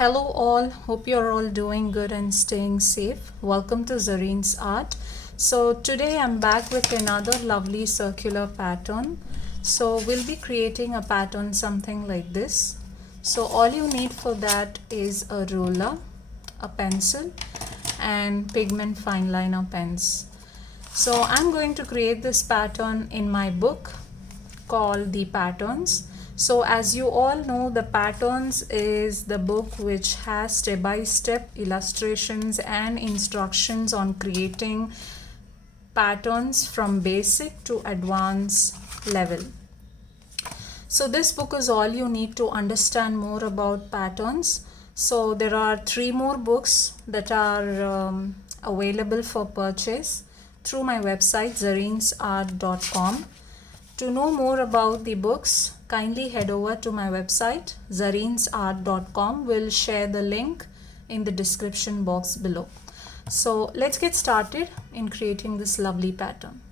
Hello all, hope you're all doing good and staying safe. Welcome to Zareen's Art. So today I'm back with another lovely circular pattern. So we'll be creating a pattern something like this. So all you need for that is a ruler, a pencil and pigment fine liner pens. So I'm going to create this pattern in my book called The Patterns. So as you all know, the Patterns is the book which has step-by-step illustrations and instructions on creating patterns from basic to advanced level. So this book is all you need to understand more about patterns. So there are 3 more books that are available for purchase through my website zareensart.com. To know more about the books, kindly head over to my website zareensart.com. We'll share the link in the description box below. So let's get started in creating this lovely pattern.